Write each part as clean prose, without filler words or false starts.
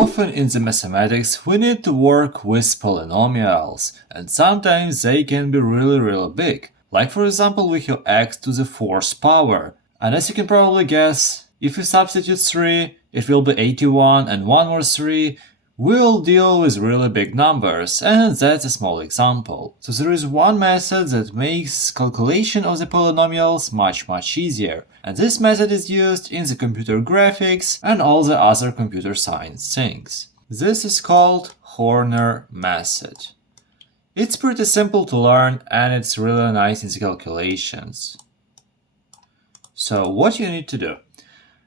Often in the mathematics we need to work with polynomials, and sometimes they can be really big. Like for example we have x to the 4th power, and as you can probably guess, if we substitute 3, it will be 81 and 1 more 3, we'll deal with really big numbers, and that's a small example. So there is one method that makes calculation of the polynomials much easier, and this method is used in the computer graphics and all the other computer science things. This is called Horner method. It's pretty simple to learn and it's really nice in the calculations. So what you need to do?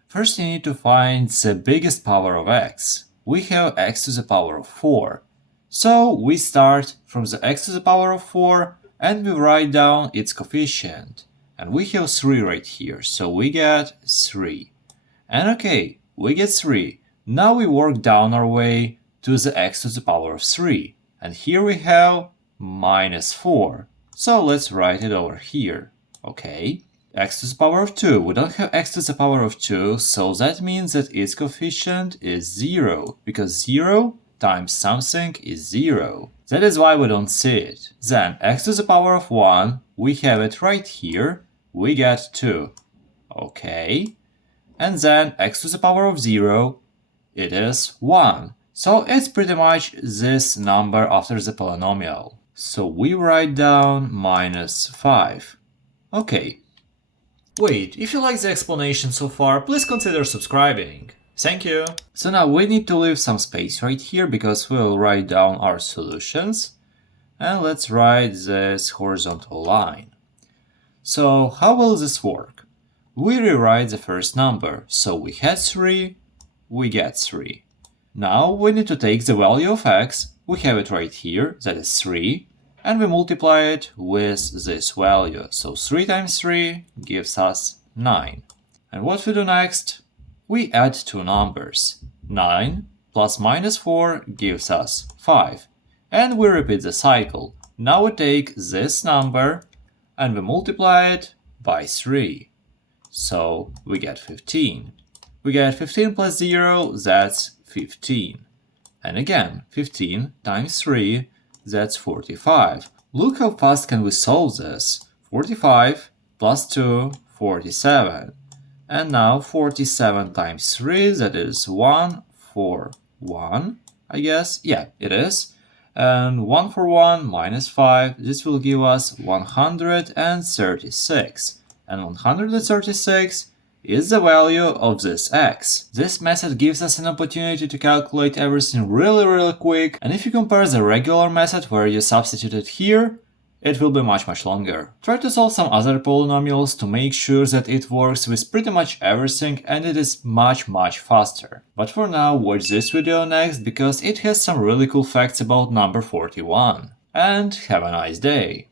First you need to find the biggest power of x. We have x to the power of 4. So we start from the x to the power of 4 and we write down its coefficient. And we have 3 right here, so we get 3. And okay, we get 3. Now we work down our way to the x to the power of 3. And here we have minus 4. So let's write it over here. Okay. X to the power of 2. We don't have x to the power of 2, so that means that its coefficient is 0, because 0 times something is 0. That is why we don't see it. Then x to the power of 1, we have it right here, we get 2. Okay. And then x to the power of 0, it is 1. So it's pretty much this number after the polynomial. So we write down minus 5. Okay. Wait, if you like the explanation so far, please consider subscribing. Thank you! So now we need to leave some space right here because we'll write down our solutions. And let's write this horizontal line. So how will this work? We rewrite the first number. So we had 3, we get 3. Now we need to take the value of x, we have it right here, that is 3. And we multiply it with this value. So 3 times 3 gives us 9. And what we do next? We add two numbers. 9 plus minus 4 gives us 5. And we repeat the cycle. Now we take this number and we multiply it by 3. So we get 15. We get 15 plus 0, that's 15. And again, 15 times 3, that's 45. Look how fast can we solve this. 45 plus 2, 47. And now 47 times 3, that is 141, I guess. Yeah, it is. And 1 for 1 minus 5, this will give us 136. And 136 is the value of this x. This method gives us an opportunity to calculate everything really quick, and if you compare the regular method where you substitute it here, it will be much longer. Try to solve some other polynomials to make sure that it works with pretty much everything and it is much faster. But for now, watch this video next because it has some really cool facts about number 41. And have a nice day!